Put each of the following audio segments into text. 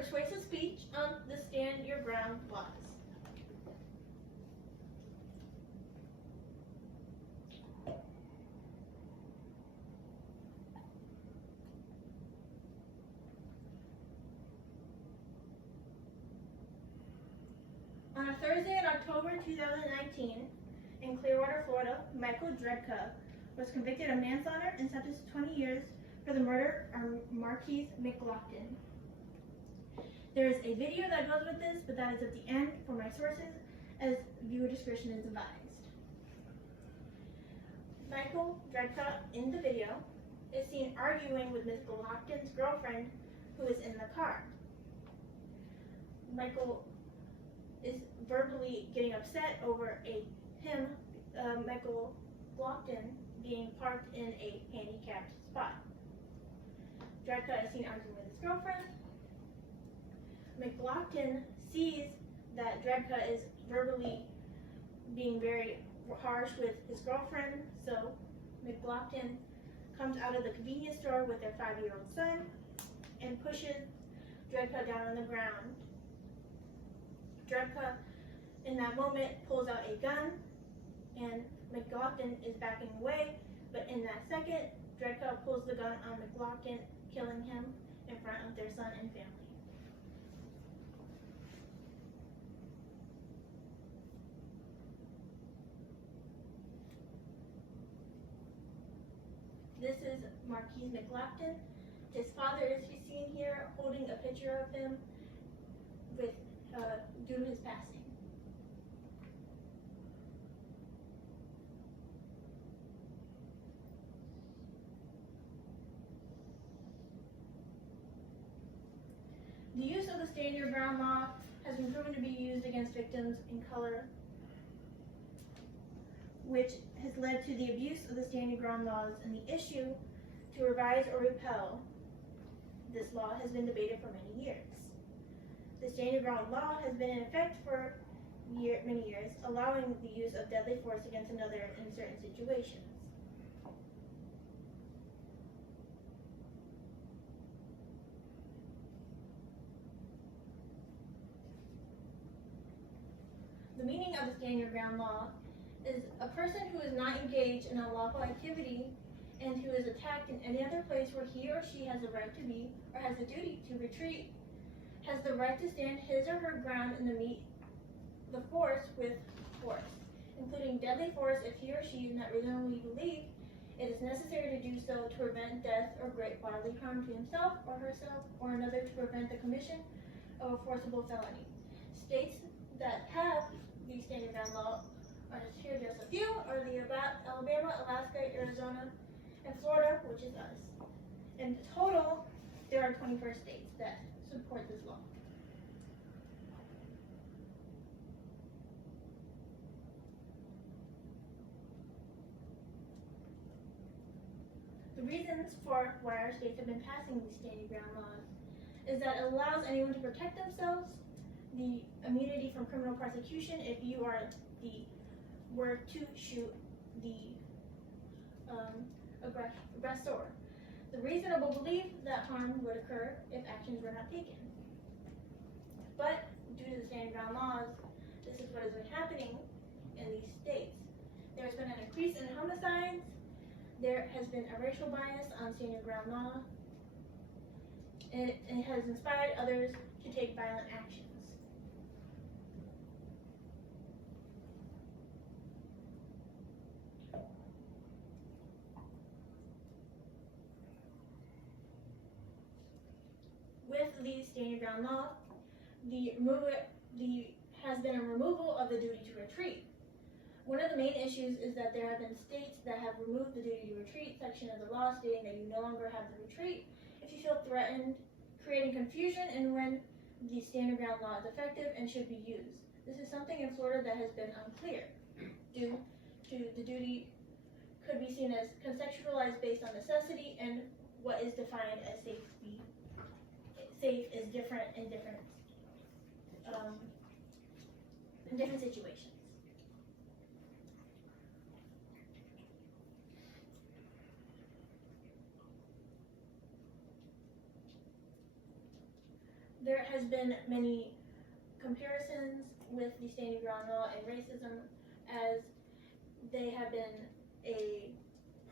persuasive speech on the Stand Your Ground laws. On a Thursday in October 2019, in Clearwater, Florida, Michael Dredka was convicted of manslaughter and sentenced to 20 years for the murder of Marquise McLaughlin. There is a video that goes with this, but that is at the end for my sources, as viewer discretion is advised. Michael Dredka, in the video, is seen arguing with Ms. McLaughlin's girlfriend, who is in the car. Michael is verbally getting upset over Michael McLaughlin being parked in a handicapped spot. Dredka is seen arguing with his girlfriend. McLaughlin sees that Dredka is verbally being very harsh with his girlfriend, so McLaughlin comes out of the convenience store with their 5-year-old son and pushes Dredka down on the ground. Dredka, in that moment, pulls out a gun, and McLaughlin is backing away, but in that second, Dredka pulls the gun on McLaughlin, killing him in front of their son and family. This is Marquise McLaughlin. His father is seen here holding a picture of him with due to his passing. The use of the Stand Your Ground law has been proven to be used against victims in color, which has led to the abuse of the Stand Your Ground laws, and the issue to revise or repeal this law has been debated for many years. The Stand Your Ground law has been in effect for many years, allowing the use of deadly force against another in certain situations. The meaning of the Stand Your Ground law is a person who is not engaged in a lawful activity and who is attacked in any other place where he or she has the right to be or has the duty to retreat, has the right to stand his or her ground and to meet the force with force, including deadly force if he or she is not reasonably believed it is necessary to do so to prevent death or great bodily harm to himself or herself or another, to prevent the commission of a forcible felony. States that have the Stand Your Ground law are just a few, are the Alabama, Alaska, Arizona, and Florida, which is us. In total, there are 24 states that support this law. The reasons for why our states have been passing these Stand Your Ground laws is that it allows anyone to protect themselves, the immunity from criminal prosecution if you were to shoot the aggressor, the reasonable belief that harm would occur if actions were not taken. But due to the Stand Your Ground laws, this is what has been happening in these states. There's been an increase in homicides. There has been a racial bias on Stand Your Ground law. It has inspired others to take violent actions. With the Stand Your Ground law, has been a removal of the duty to retreat. One of the main issues is that there have been states that have removed the duty to retreat section of the law, stating that you no longer have the retreat if you feel threatened, creating confusion in when the Stand Your Ground law is effective and should be used. This is something in Florida that has been unclear, due to the duty could be seen as conceptualized based on necessity, and what is defined as safe is different in different situations. there has been many comparisons with the Stand Your Ground law and racism, as they have been a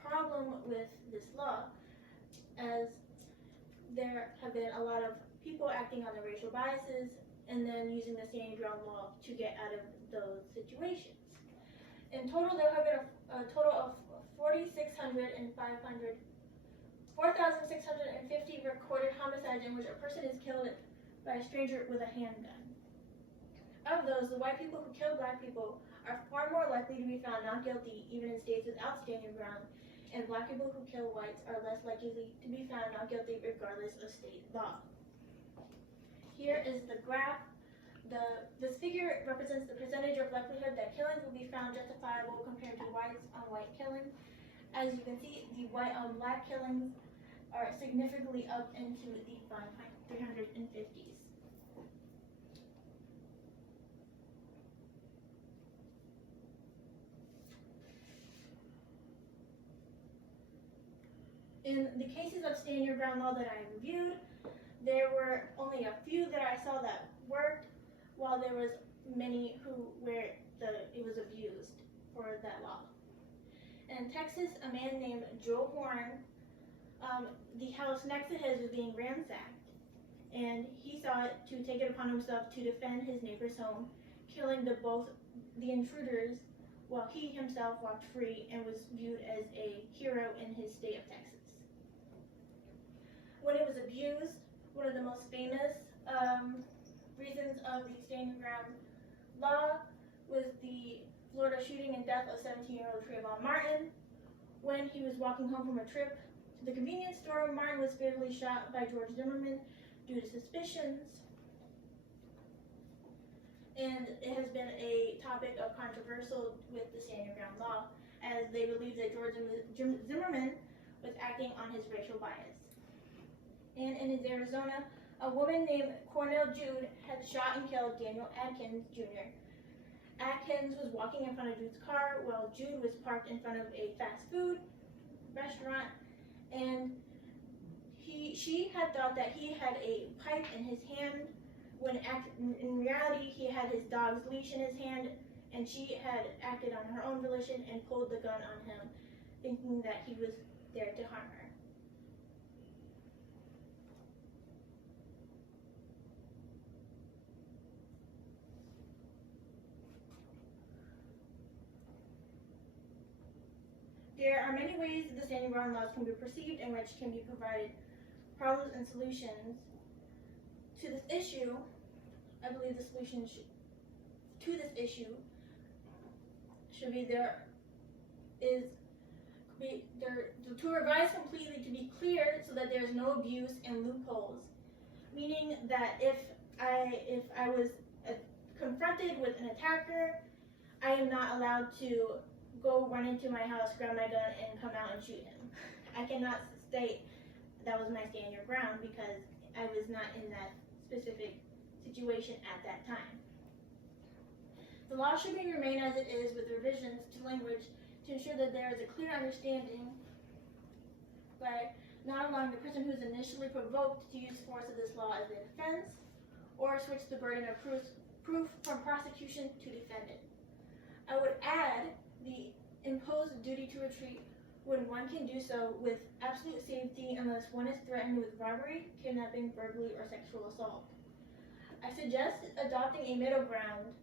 problem with this law, as there have been a lot of people acting on their racial biases and then using the Stand Your Ground law to get out of those situations. In total, there have been a total of 4,650 recorded homicides in which a person is killed by a stranger with a handgun. Of those, the white people who kill black people are far more likely to be found not guilty, even in states without Stand Your Ground, and black people who kill whites are less likely to be found not guilty regardless of state law. Here is the graph. This figure represents the percentage of likelihood that killings will be found justifiable compared to whites on white killings. As you can see, the white on black killings are significantly up into the 350s. In the cases of Stand Your Ground law that I reviewed, there were only a few that I saw that worked, while there was many where it was abused for that law. In Texas, a man named Joe Horn, the house next to his was being ransacked, and he sought to take it upon himself to defend his neighbor's home, killing both the intruders while he himself walked free and was viewed as a hero in his state of Texas. When it was abused, one of the most famous reasons of the Stand Your Ground law was the Florida shooting and death of 17-year-old Trayvon Martin. When he was walking home from a trip to the convenience store, Martin was fatally shot by George Zimmerman due to suspicions. And it has been a topic of controversial with the Stand Your Ground law, as they believe that George Zimmerman was acting on his racial bias. And in Arizona, a woman named Cornell Jude had shot and killed Daniel Adkins Jr. Adkins was walking in front of Jude's car while Jude was parked in front of a fast food restaurant, and she had thought that he had a pipe in his hand, when in reality he had his dog's leash in his hand, and she had acted on her own volition and pulled the gun on him, thinking that he was there to harm her. There are many ways that the Stand Your Ground laws can be perceived in which can be provided problems and solutions to this issue. I believe the solution to this issue should be to revise completely to be clear so that there is no abuse and loopholes. Meaning that if I was confronted with an attacker, I am not allowed to go run into my house, grab my gun, and come out and shoot him. I cannot state that was my Stand Your Ground because I was not in that specific situation at that time. The law should remain as it is with revisions to language to ensure that there is a clear understanding by not allowing the person who is initially provoked to use force of this law as a defense or switch the burden of proof from prosecution to defendant. I would add the imposed duty to retreat when one can do so with absolute safety unless one is threatened with robbery, kidnapping, burglary, or sexual assault. I suggest adopting a middle ground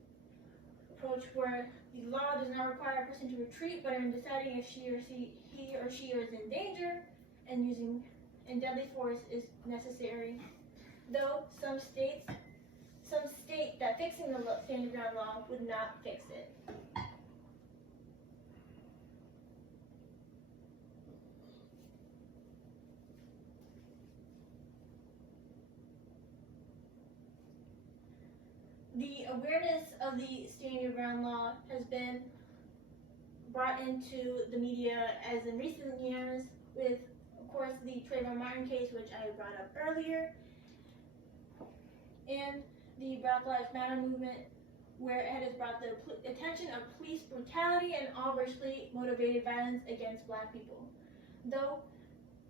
approach where the law does not require a person to retreat, but in deciding if he or she is in danger and deadly force is necessary. Though some state that fixing the Stand Your Ground law would not fix it. The awareness of the Stand Your Ground law has been brought into the media as in recent years with, of course, the Trayvon Martin case, which I brought up earlier, and the Black Lives Matter movement, where it has brought the attention of police brutality and all racially motivated violence against Black people. Though,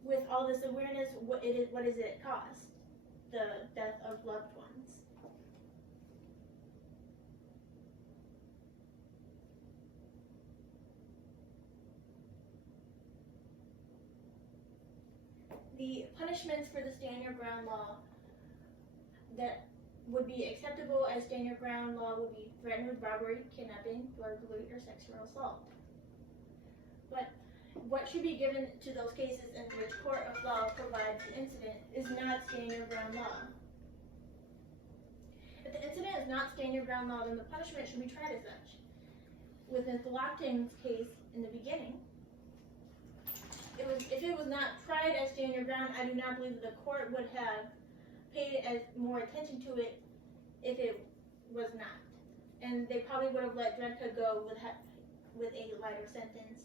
with all this awareness, what does it cost? The death of loved ones. The punishments for the stand your ground law that would be acceptable as stand your ground law would be threatened with robbery, kidnapping, burglary, or sexual assault. But what should be given to those cases in which court of law provides the incident is not stand your ground law. If the incident is not stand your ground law, then the punishment should be tried as such. With Ms. Lockton's case in the beginning, if it was not tried as stand your ground, I do not believe that the court would have paid as more attention to it if it was not. And they probably would have let Dredka go with a lighter sentence.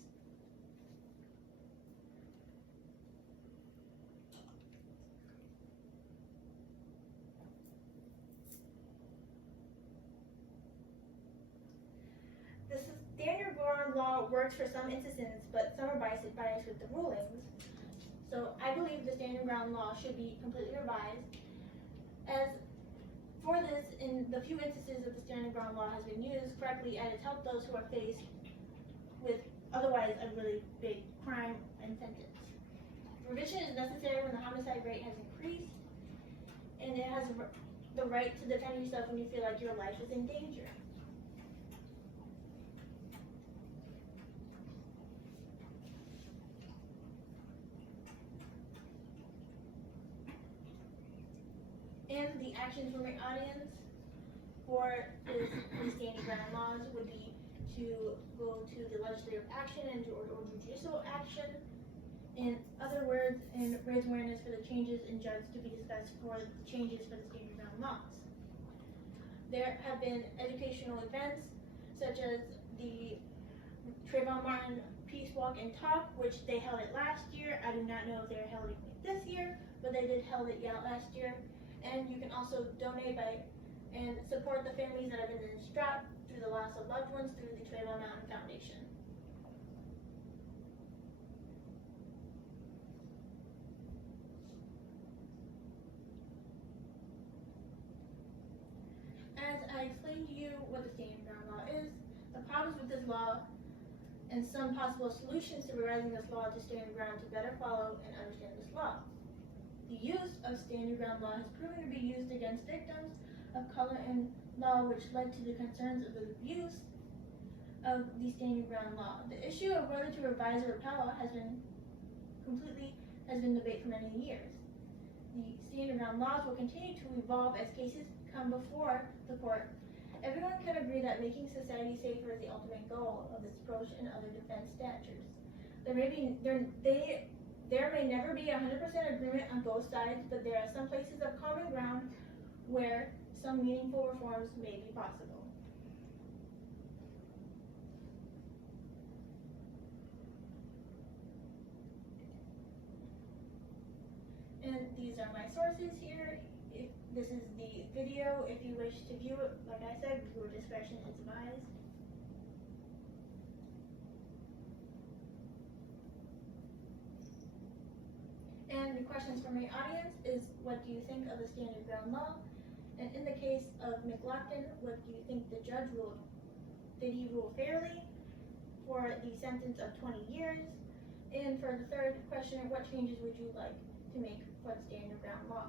The stand your ground law works for some instances, but some are biased with the rulings. So I believe the stand your ground law should be completely revised. As for this, in the few instances that the stand your ground law has been used correctly, and it's helped those who are faced with otherwise a really big crime and sentence. Revision is necessary when the homicide rate has increased, and it has the right to defend yourself when you feel like your life is in danger. And the actions from the audience for these stand your ground laws would be to go to the legislative action and or judicial action. In other words, and raise awareness for the changes in judges to be discussed for the changes for the stand your ground laws. There have been educational events such as the Trayvon Martin Peace Walk and Talk, which they held it last year. I do not know if they're holding it this year, but they did hold it last year. And you can also donate and support the families that have been distraught through the loss of loved ones through the Trayvon Martin Foundation. As I explained to you what the stand your ground law is, the problems with this law, and some possible solutions to revising this law to stand your ground to better follow and understand this law. The use of stand your ground law has proven to be used against victims of color in law, which led to the concerns of the abuse of the stand your ground law. The issue of whether to revise or repeal has been debated for many years. The stand your ground laws will continue to evolve as cases come before the court. Everyone can agree that making society safer is the ultimate goal of this approach and other defense statutes. There may never be 100% agreement on both sides, but there are some places of common ground where some meaningful reforms may be possible. And these are my sources here. This is the video. If you wish to view it, like I said, viewer discretion is advised. And the questions from my audience is, what do you think of the stand your ground law? And in the case of McLaughlin, what do you think the judge ruled? Did he rule fairly for the sentence of 20 years? And for the third question, what changes would you like to make for the stand your ground law?